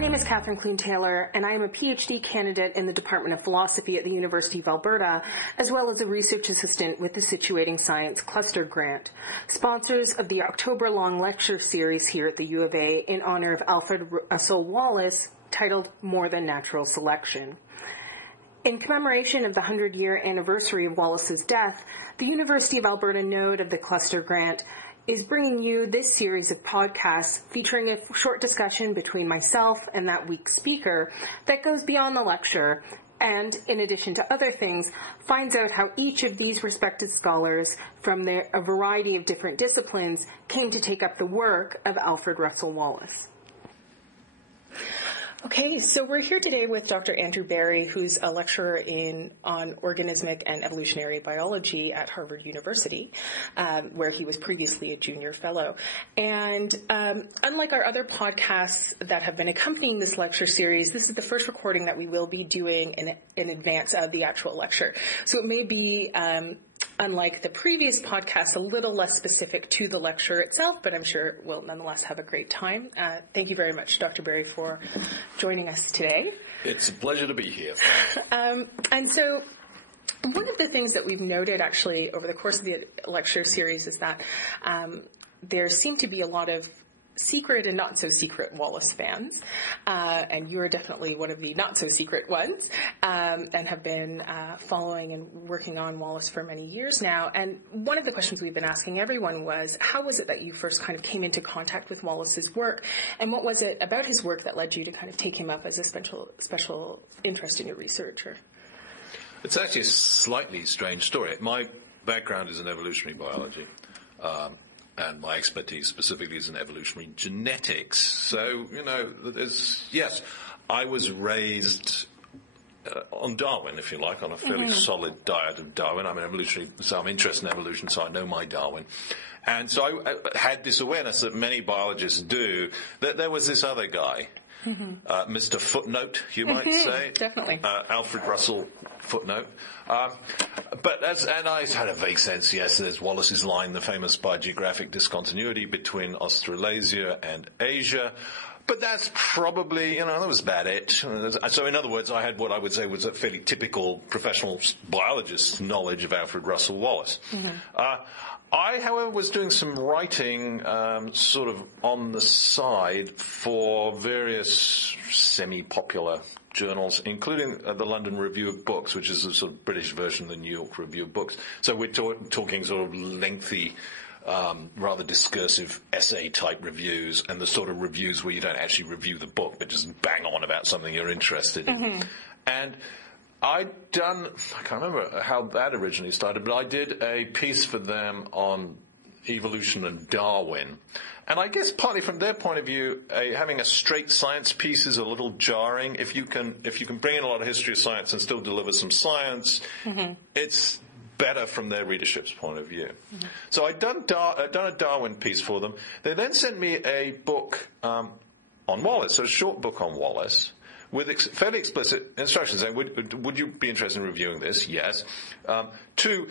My name is Clune-Taylor, and I am a PhD candidate in the Department of Philosophy at the University of Alberta, as well as a research assistant with the Situating Science Cluster Grant, sponsors of the October long lecture series here at the U of A in honor of Alfred Russel Wallace, titled More Than Natural Selection. In commemoration of the 100-year anniversary of Wallace's death, the University of Alberta node of the Cluster Grant is bringing you this series of podcasts featuring a short discussion between myself and that week's speaker that goes beyond the lecture and, in addition to other things, finds out how each of these respected scholars from a variety of different disciplines came to take up the work of Alfred Russel Wallace. Okay, so we're here today with Dr. Andrew Barry, who's a lecturer on Organismic and Evolutionary Biology at Harvard University, where he was previously a junior fellow. And unlike our other podcasts that have been accompanying this lecture series, this is the first recording that we will be doing in advance of the actual lecture. So it may be unlike the previous podcast, a little less specific to the lecture itself, but I'm sure we'll nonetheless have a great time. Thank you very much, Dr. Barry, for joining us today. It's a pleasure to be here. And so one of the things that we've noted, actually, over the course of the lecture series is that there seem to be a lot of secret and not-so-secret Wallace fans, and you are definitely one of the not-so-secret ones, and have been following and working on Wallace for many years now. And one of the questions we've been asking everyone was, how was it that you first kind of came into contact with Wallace's work, and what was it about his work that led you to kind of take him up as a special interest in your research? It's actually a slightly strange story. My background is in evolutionary biology. And my expertise specifically is in evolutionary genetics. So, yes, I was raised on Darwin, if you like, on a fairly solid diet of Darwin. I'm an evolutionary, so I'm interested in evolution, so I know my Darwin. And so I had this awareness that many biologists do, that there was this other guy, Mr. Footnote, you might say. Definitely. Alfred Russel Footnote. And I had a vague sense, yes, there's Wallace's line, the famous biogeographic discontinuity between Australasia and Asia. But that's probably, that was about it. So in other words, I had what I would say was a fairly typical professional biologist's knowledge of Alfred Russel Wallace. I, however, was doing some writing sort of on the side for various semi-popular journals, including the London Review of Books, which is a sort of British version of the New York Review of Books. So we're talking sort of lengthy, rather discursive essay-type reviews, and the sort of reviews where you don't actually review the book, but just bang on about something you're interested in. And I can't remember how that originally started, but I did a piece for them on evolution and Darwin. And I guess partly from their point of view, having a straight science piece is a little jarring. If you can bring in a lot of history of science and still deliver some science, it's better from their readership's point of view. So I'd done a Darwin piece for them. They then sent me a book on Wallace, a short book on Wallace, with fairly explicit instructions saying, would you be interested in reviewing this? Yes. 2,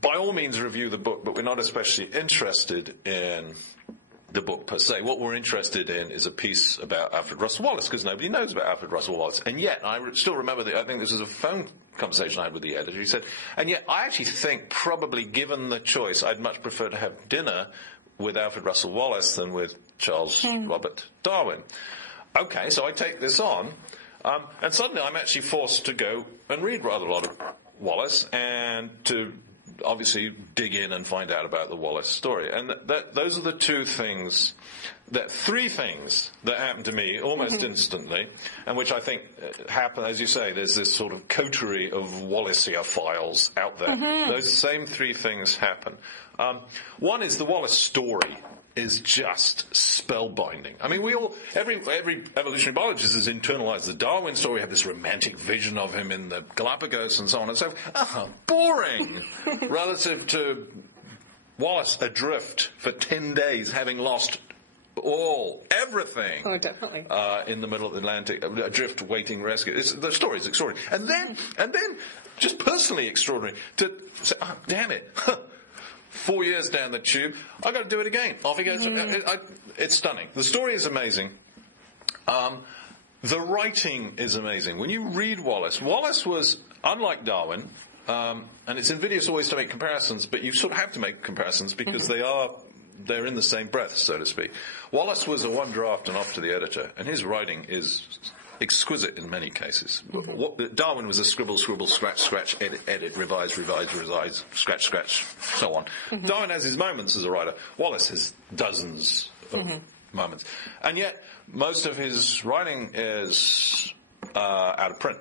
by all means review the book, but we're not especially interested in the book per se. What we're interested in is a piece about Alfred Russel Wallace, because nobody knows about Alfred Russel Wallace. And yet, I still remember I think this was a phone conversation I had with the editor. He said, and yet I actually think probably given the choice, I'd much prefer to have dinner with Alfred Russel Wallace than with Charles Robert Darwin. Okay, so I take this on, and suddenly I'm actually forced to go and read rather a lot of Wallace and to obviously dig in and find out about the Wallace story. And those are the three things that happened to me almost instantly, and which I think happen, as you say, there's this sort of coterie of Wallaceiophiles out there. Those same three things happen. One is the Wallace story is just spellbinding. I mean, every evolutionary biologist has internalized the Darwin story. We have this romantic vision of him in the Galapagos and so on and so forth. Boring! Relative to Wallace adrift for 10 days, having lost everything. Oh, definitely. In the middle of the Atlantic, adrift waiting rescue. The story is extraordinary. And then, just personally extraordinary, to say, oh, damn it. 4 years down the tube, I've got to do it again. Off he goes. It's stunning. The story is amazing. The writing is amazing. When you read Wallace was, unlike Darwin, and it's invidious always to make comparisons, but you sort of have to make comparisons because they're in the same breath, so to speak. Wallace was a one draft and off to the editor, and his writing is exquisite in many cases. Darwin was a scribble, scratch, edit, revise, scratch, so on. Darwin has his moments as a writer. Wallace has dozens of moments. And yet, most of his writing is out of print.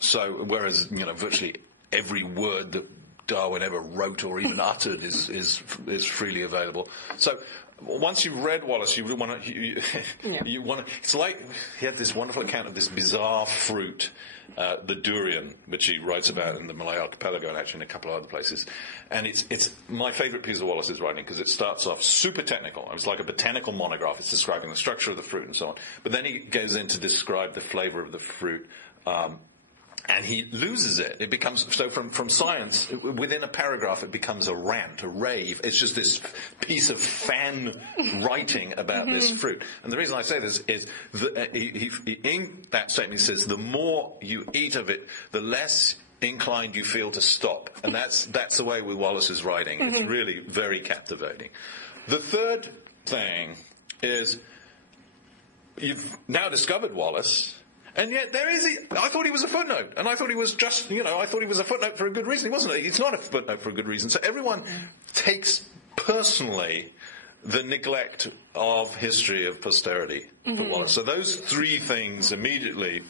So, whereas, virtually every word that Darwin ever wrote or even uttered is freely available. So, once you've read Wallace, you want to. It's like he had this wonderful account of this bizarre fruit, the durian, which he writes about in the Malay Archipelago and actually in a couple of other places. And it's my favourite piece of Wallace's writing because it starts off super technical. It's like a botanical monograph. It's describing the structure of the fruit and so on. But then he goes in to describe the flavour of the fruit. And he loses it. It becomes, so from science, within a paragraph, it becomes a rant, a rave. It's just this piece of fan writing about this fruit. And the reason I say this is that in that statement he says, the more you eat of it, the less inclined you feel to stop. And that's the way with Wallace's writing. It's really very captivating. The third thing is, you've now discovered Wallace. And yet I thought he was a footnote, and I thought he was just, I thought he was a footnote for a good reason. He wasn't. It's not a footnote for a good reason. So everyone takes personally the neglect of history of posterity for Wallace. So those three things immediately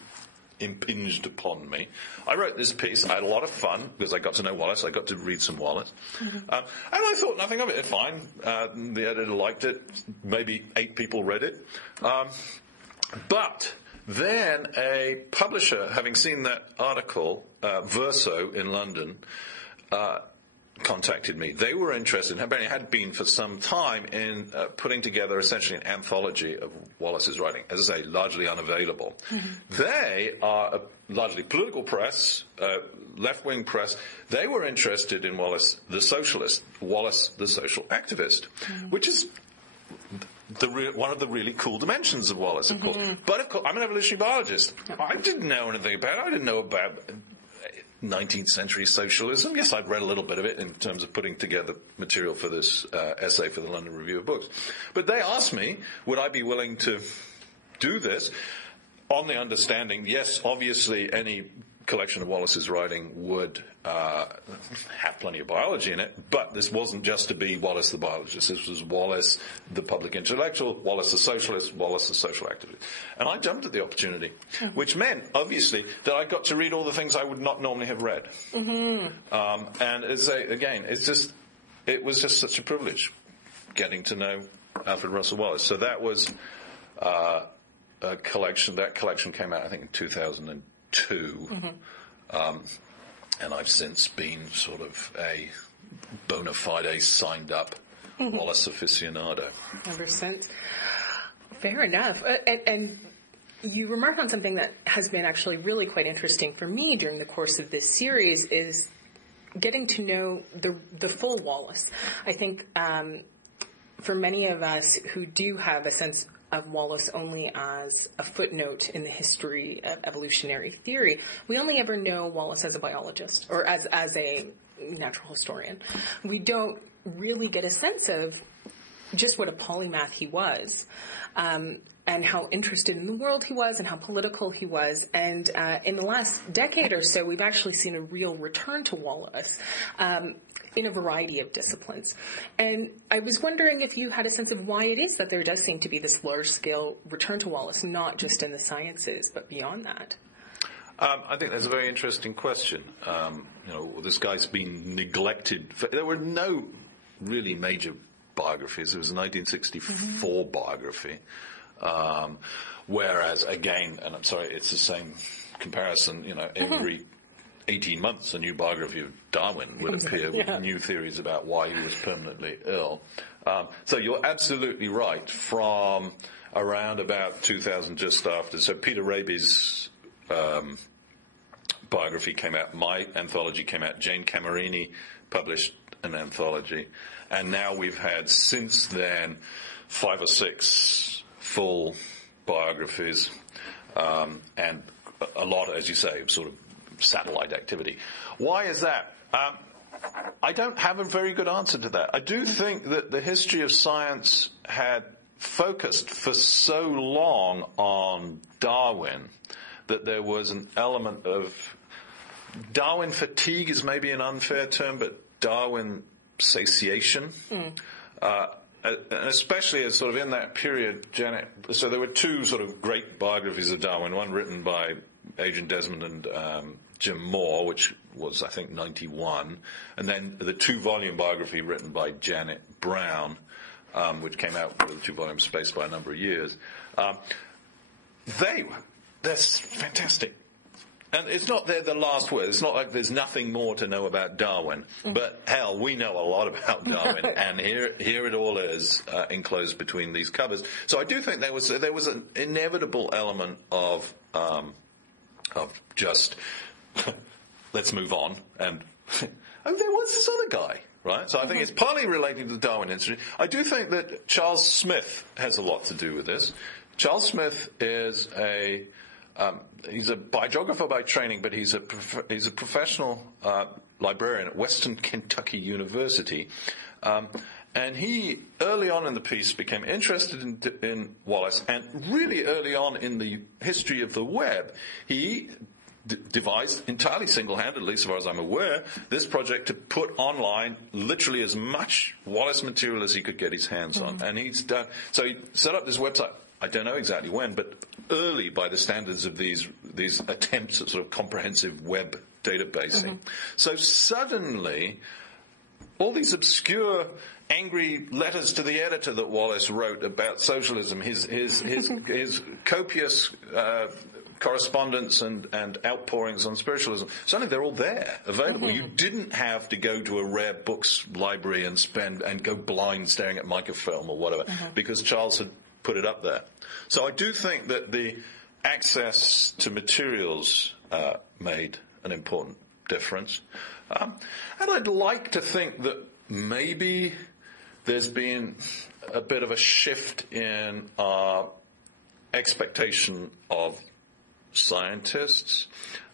impinged upon me. I wrote this piece. I had a lot of fun because I got to know Wallace. I got to read some Wallace. And I thought nothing of it. Fine. The editor liked it. Maybe 8 people read it. But then a publisher, having seen that article, Verso in London, contacted me. They were interested, and had been for some time, in putting together essentially an anthology of Wallace's writing, as I say, largely unavailable. They are a largely political press, left-wing press. They were interested in Wallace the socialist, Wallace the social activist, which is one of the really cool dimensions of Wallace, of course. But of course, I'm an evolutionary biologist. I didn't know anything about it. I didn't know about 19th century socialism. Yes, I'd read a little bit of it in terms of putting together material for this essay for the London Review of Books. But they asked me, would I be willing to do this on the understanding, yes, obviously any collection of Wallace's writing would have plenty of biology in it, but this wasn't just to be Wallace the biologist. This was Wallace the public intellectual, Wallace the socialist, Wallace the social activist. And I jumped at the opportunity, which meant, obviously, that I got to read all the things I would not normally have read. And again, it was just such a privilege getting to know Alfred Russel Wallace. So that was a collection. That collection came out, I think, in 2002. And I've since been sort of a bona fide signed up Wallace aficionado. Ever since. Fair enough. And you remark on something that has been actually really quite interesting for me during the course of this series is getting to know the full Wallace. I think for many of us who do have a sense of Wallace only as a footnote in the history of evolutionary theory, we only ever know Wallace as a biologist or as a natural historian. We don't really get a sense of just what a polymath he was, and how interested in the world he was and how political he was. And in the last decade or so, we've actually seen a real return to Wallace in a variety of disciplines. And I was wondering if you had a sense of why it is that there does seem to be this large-scale return to Wallace, not just in the sciences, but beyond that. I think that's a very interesting question. This guy's been neglected. There were no really major biographies. There was a 1964 biography. Whereas, again, and I'm sorry, it's the same comparison, every 18 months a new biography of Darwin would appear with new theories about why he was permanently ill. So you're absolutely right. From around about 2000, just after, so Peter Raby's biography came out, my anthology came out, Jane Camerini published an anthology, and now we've had since then 5 or 6 full biographies, and a lot, as you say, sort of satellite activity. Why is that? I don't have a very good answer to that. I do think that the history of science had focused for so long on Darwin that there was an element of Darwin fatigue is maybe an unfair term, but Darwin satiation. Especially as sort of in that period, so there were two sort of great biographies of Darwin, one written by Adrian Desmond and Jim Moore, which was, I think, 91, and then the two-volume biography written by Janet Brown, which came out with the two volumes spaced by a number of years. That's fantastic. And it's not they're the last word. It's not like there's nothing more to know about Darwin. But hell, we know a lot about Darwin, and here it all is enclosed between these covers. So I do think there was an inevitable element of just let's move on. And there was this other guy, right? So I think it's partly related to the Darwin Institute. I do think that Charles Smith has a lot to do with this. Charles Smith is he's a biographer by training, but he's a professional librarian at Western Kentucky University. And he, early on in the piece, became interested in Wallace, and really early on in the history of the web, he devised entirely single-handedly, as far as I'm aware, this project to put online literally as much Wallace material as he could get his hands on. And he set up this website. I don't know exactly when, but early by the standards of these attempts at sort of comprehensive web databasing. So suddenly, all these obscure, angry letters to the editor that Wallace wrote about socialism, his copious correspondence and outpourings on spiritualism, suddenly they're all there, available. You didn't have to go to a rare books library and go blind staring at microfilm or whatever, because Charles had put it up there. So I do think that the access to materials made an important difference. And I'd like to think that maybe there's been a bit of a shift in our expectation of scientists.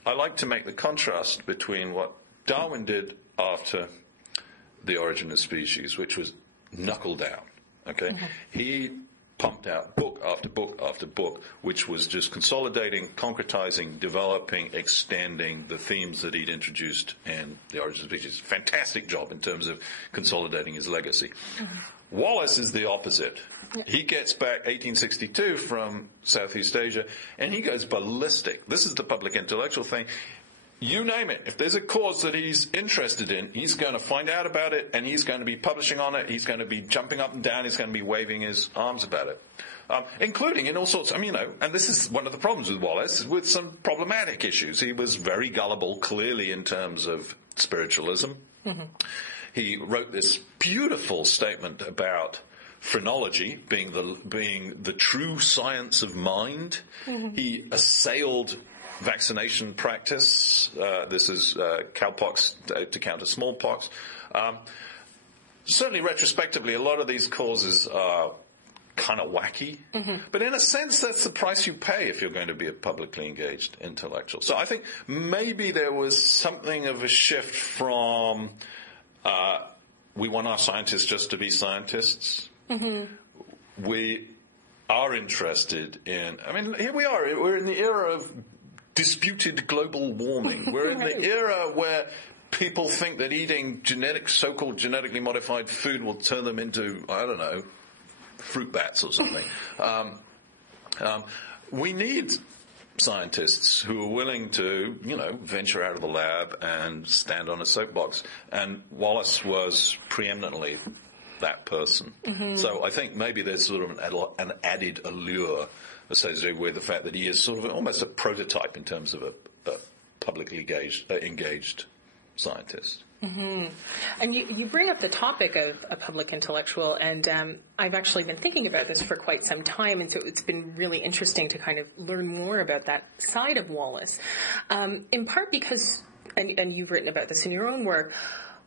I like to make the contrast between what Darwin did after The Origin of Species, which was knuckle down. Okay, he pumped out book after book after book, which was just consolidating, concretizing, developing, extending the themes that he'd introduced in The Origin of Species. Fantastic job in terms of consolidating his legacy. Wallace is the opposite. He gets back 1862 from Southeast Asia, and he goes ballistic. This is the public intellectual thing. You name it. If there's a cause that he's interested in, he's going to find out about it, and he's going to be publishing on it. He's going to be jumping up and down. He's going to be waving his arms about it, including in all sorts. And this is one of the problems with Wallace, with some problematic issues. He was very gullible, clearly, in terms of spiritualism. He wrote this beautiful statement about phrenology being the true science of mind. He assailed vaccination practice. This is cowpox to counter smallpox. Certainly, retrospectively, a lot of these causes are kind of wacky. But in a sense, that's the price you pay if you're going to be a publicly engaged intellectual. So I think maybe there was something of a shift from we want our scientists just to be scientists. We are interested in, here we are. We're in the era of disputed global warming. We're in the era where people think that eating so-called genetically modified food will turn them into, I don't know, fruit bats or something. We need scientists who are willing to, venture out of the lab and stand on a soapbox. And Wallace was preeminently that person. So I think maybe there's sort of an added allure associated with the fact that he is sort of almost a prototype in terms of a publicly engaged scientist. And you bring up the topic of a public intellectual, and I've actually been thinking about this for quite some time, and so it's been really interesting to kind of learn more about that side of Wallace, in part because, and you've written about this in your own work,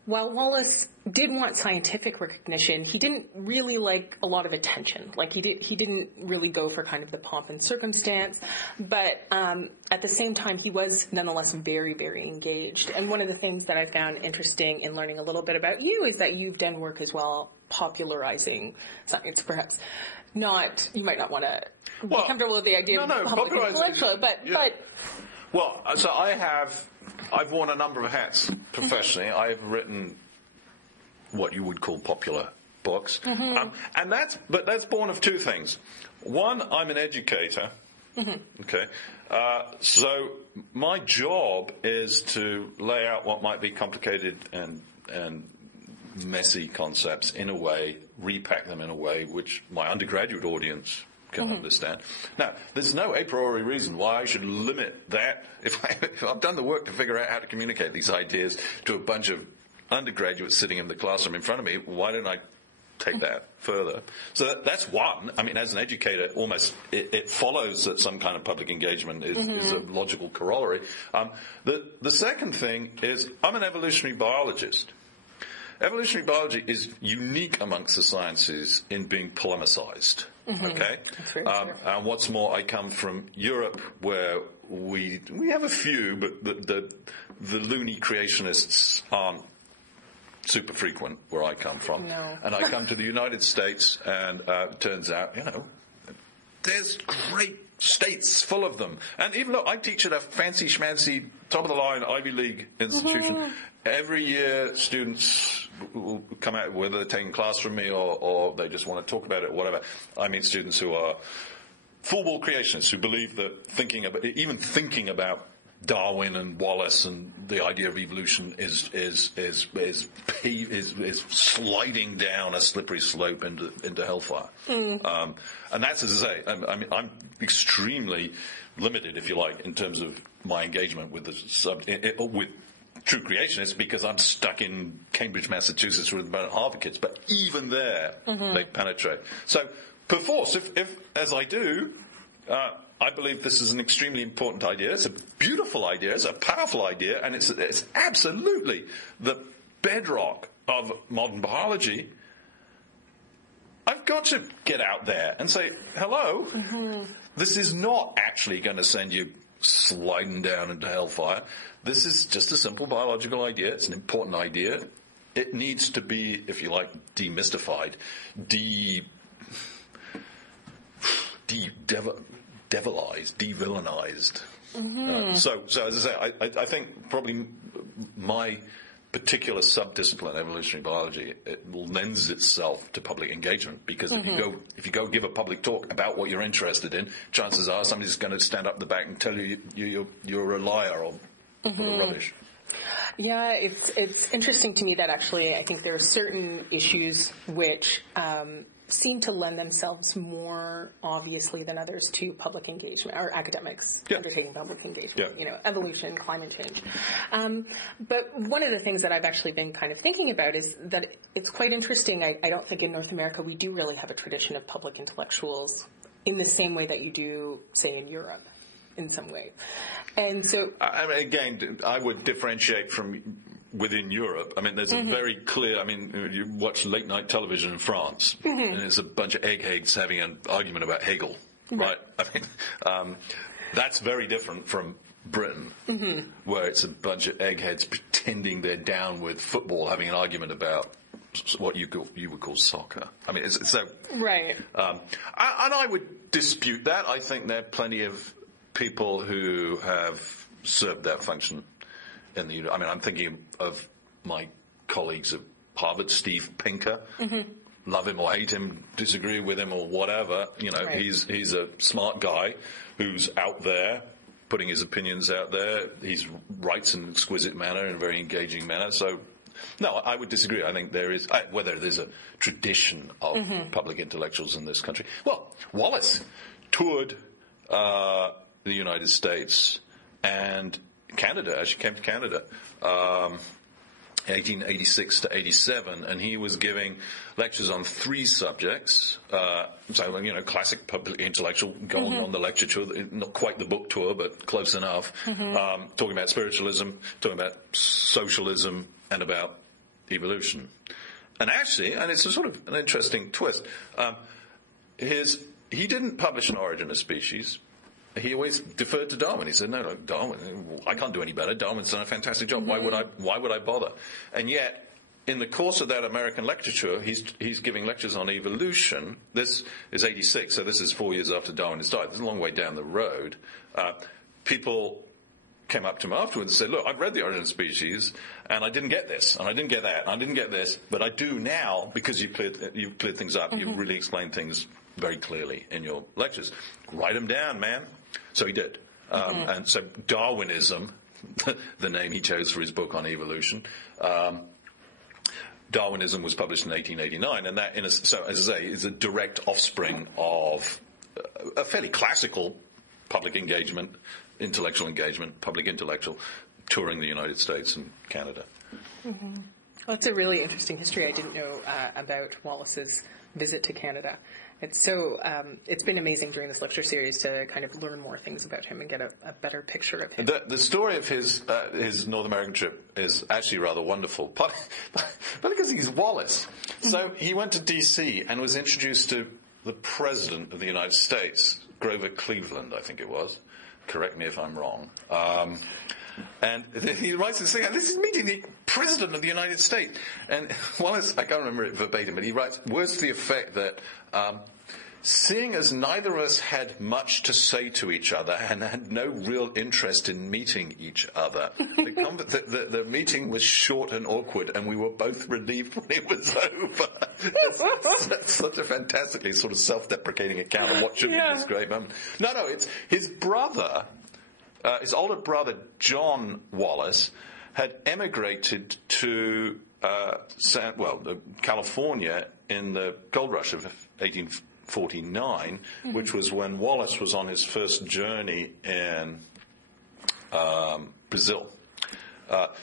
While Wallace did want scientific recognition, he didn't really like a lot of attention. Like he didn't really go for kind of the pomp and circumstance, but at the same time, he was nonetheless very, very engaged. And one of the things that I found interesting in learning a little bit about you is that you've done work as well popularizing science, perhaps. Not, you might not want to be comfortable with the idea of public intellectual, but well, so I've worn a number of hats professionally. I've written what you would call popular books, and that's born of two things. One, I'm an educator. Okay, so my job is to lay out what might be complicated and messy concepts in a way, repack them in a way which my undergraduate audience can understand. Now, there's no a priori reason why I should limit that. If I've done the work to figure out how to communicate these ideas to a bunch of undergraduates sitting in the classroom in front of me, why don't I take that further? So that's one. I mean, as an educator, almost it follows that some kind of public engagement is a logical corollary. The second thing is I'm an evolutionary biologist. Evolutionary biology is unique amongst the sciences in being polemicized. Okay? And what's more, I come from Europe where we have a few, but the loony creationists aren't super frequent where I come from. No. And I come to the United States and it turns out, there's great states full of them. And even though I teach at a fancy schmancy, top-of-the-line Ivy League institution, every year students will come out, whether they're taking class from me or they just want to talk about it or whatever. I meet students who are full-ball creationists who believe that thinking about Darwin and Wallace and the idea of evolution is sliding down a slippery slope into hellfire. And that's, as I say, I mean, I'm extremely limited, if you like, in terms of my engagement with with true creationists because I'm stuck in Cambridge, Massachusetts with about Harvard kids. But even there, they penetrate. So, perforce, if as I do, I believe this is an extremely important idea. It's a beautiful idea. It's a powerful idea. And it's absolutely the bedrock of modern biology. I've got to get out there and say, hello, this is not actually going to send you sliding down into hellfire. This is just a simple biological idea. It's an important idea. It needs to be, if you like, demystified, devilized, de-villainized. So as I say, I think probably my particular subdiscipline, evolutionary biology, it lends itself to public engagement because if you go give a public talk about what you're interested in, chances are somebody's going to stand up the back and tell you're a liar or full of rubbish. Yeah, it's interesting to me that actually I think there are certain issues which seem to lend themselves more obviously than others to public engagement, or academics undertaking public engagement, evolution, climate change. But one of the things that I've actually been kind of thinking about is that it's quite interesting. I don't think in North America we do really have a tradition of public intellectuals in the same way that you do, say, in Europe. In some way. And so... I mean, again, I would differentiate from within Europe. I mean, there's a very clear... I mean, you watch late-night television in France, and it's a bunch of eggheads having an argument about Hegel, right? I mean, that's very different from Britain, where it's a bunch of eggheads pretending they're down with football, having an argument about what you would call soccer. I mean, it's so... Right. And I would dispute that. I think there are plenty of people who have served that function in the... I mean, I'm thinking of my colleagues at Harvard, Steve Pinker. Love him or hate him, disagree with him or whatever. He's a smart guy who's out there, putting his opinions out there. He writes in an exquisite manner, in a very engaging manner. So, no, I would disagree. I think there is... whether there's a tradition of public intellectuals in this country. Well, Wallace toured... the United States and Canada, as she came to Canada, 1886 to 87, and he was giving lectures on 3 subjects. Classic public intellectual, going on the lecture tour, not quite the book tour, but close enough. Talking about spiritualism, talking about socialism, and about evolution. And actually, and it's a sort of an interesting twist, he didn't publish an Origin of Species. He always deferred to Darwin. He said, no, Darwin, I can't do any better. Darwin's done a fantastic job. Why would I bother? And yet, in the course of that American lecture, he's giving lectures on evolution. This is 86, so this is 4 years after Darwin has died. It's a long way down the road. People came up to him afterwards and said, look, I've read The Origin of Species, and I didn't get this, and I didn't get that, and I didn't get this, but I do now because you've cleared things up. You've really explained things very clearly in your lectures. Write them down, man. So he did. And so Darwinism, the name he chose for his book on evolution, Darwinism was published in 1889, and that, so as I say, is a direct offspring of a fairly classical public engagement, intellectual engagement, public intellectual, touring the United States and Canada. Well, it's a really interesting history. I didn't know about Wallace's visit to Canada. It's been amazing during this lecture series to kind of learn more things about him and get a better picture of him. The story of his North American trip is actually rather wonderful, but because he's Wallace. So he went to D.C. and was introduced to the President of the United States, Grover Cleveland, I think it was. Correct me if I'm wrong. And he writes this thing, and this is meeting the President of the United States. And Wallace, I can't remember it verbatim, but he writes words to the effect that, seeing as neither of us had much to say to each other and had no real interest in meeting each other, the meeting was short and awkward, and we were both relieved when it was over. That's such a fantastically sort of self-deprecating account of what should be this great moment. No, it's his brother. His older brother, John Wallace, had emigrated to California in the gold rush of 1849, which was when Wallace was on his first journey in Brazil.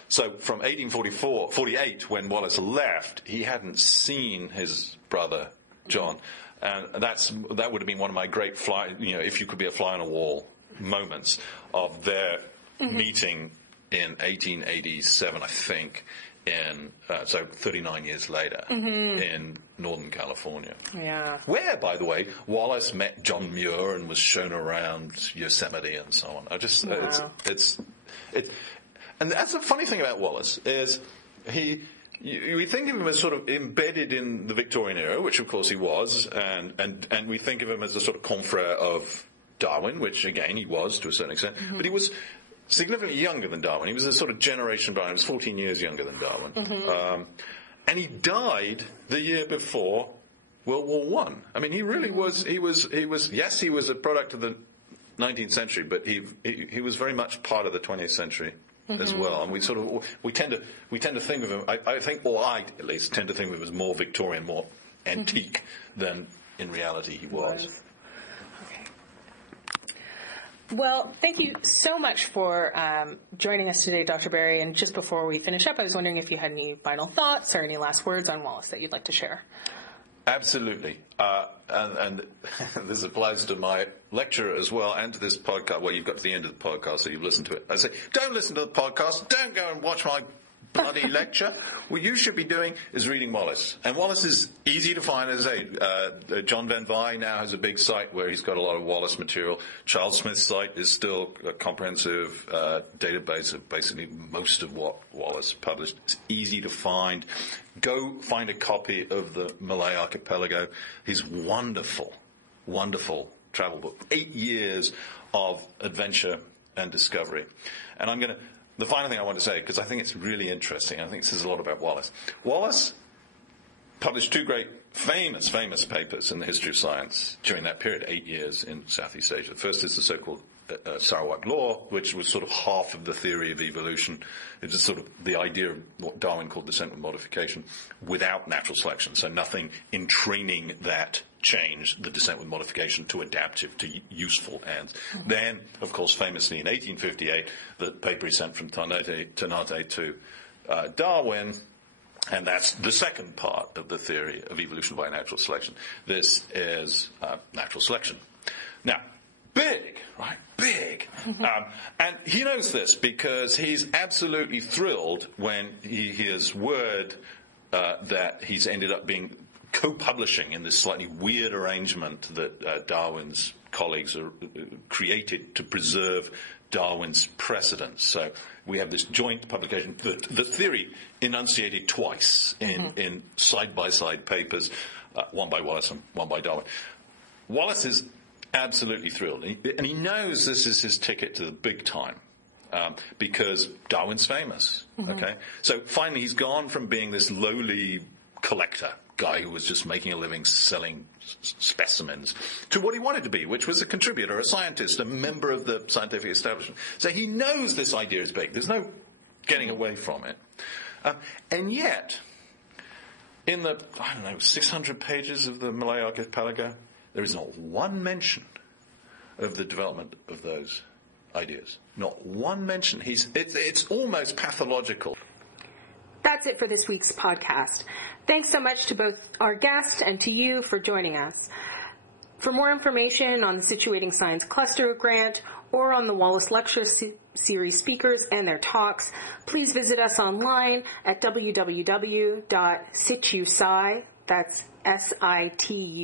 So from 1848, when Wallace left, he hadn't seen his brother, John. And that would have been one of my great if you could be a fly on a wall moments of their meeting in 1887, I think, so 39 years later, in Northern California. Yeah. Where, by the way, Wallace met John Muir and was shown around Yosemite and so on. And that's the funny thing about Wallace is we think of him as sort of embedded in the Victorian era, which of course he was, and we think of him as a sort of confrere of Darwin, which again he was to a certain extent, but he was significantly younger than Darwin. He was a sort of generation behind. He was 14 years younger than Darwin. And he died the year before World War One. I mean, he really was. He was. Yes, he was a product of the 19th century, but he was very much part of the 20th century as well. And we tend to think of him. I think, or I at least tend to think of him as more Victorian, more antique than in reality he was. Well, thank you so much for joining us today, Dr. Barry. And just before we finish up, I was wondering if you had any final thoughts or any last words on Wallace that you'd like to share. Absolutely. And this applies to my lecture as well and to this podcast. Well, you've got to the end of the podcast, so you've listened to it. I say, don't listen to the podcast. Don't go and watch my bloody lecture. What you should be doing is reading Wallace. And Wallace is easy to find. As I say, John Van Wy now has a big site where he's got a lot of Wallace material. Charles Smith's site is still a comprehensive database of basically most of what Wallace published. It's easy to find. Go find a copy of the Malay Archipelago. His wonderful, wonderful travel book. 8 years of adventure and discovery. And the final thing I want to say, because I think it's really interesting, I think it says a lot about Wallace. Wallace published two great, famous papers in the history of science during that period, 8 years in Southeast Asia. The first is the so-called Sarawak Law, which was sort of half of the theory of evolution. It was sort of the idea of what Darwin called descent with modification without natural selection, so nothing in training that changed the descent with modification to adaptive, to useful ends. Then, of course, famously in 1858, the paper he sent from Ternate to Darwin, and that's the second part of the theory of evolution by natural selection. This is natural selection. Now, big, right? Big. And he knows this because he's absolutely thrilled when he hears word that he's ended up being co-publishing in this slightly weird arrangement that Darwin's colleagues are created to preserve Darwin's precedents. So we have this joint publication, the theory enunciated twice in side-by-side papers, one by Wallace and one by Darwin. Wallace is absolutely thrilled, and he knows this is his ticket to the big time. Because Darwin's famous, okay? So finally he's gone from being this lowly collector, guy who was just making a living selling specimens, to what he wanted to be, which was a contributor, a scientist, a member of the scientific establishment. So he knows this idea is big. There's no getting away from it. And yet, in the, 600 pages of the Malay Archipelago, there is not one mention of the development of those ideas. Not one mention. It's almost pathological. That's it for this week's podcast. Thanks so much to both our guests and to you for joining us. For more information on the Situating Science Cluster Grant or on the Wallace Lecture Series speakers and their talks, please visit us online at www.situsci, that's SITUSCI.ca.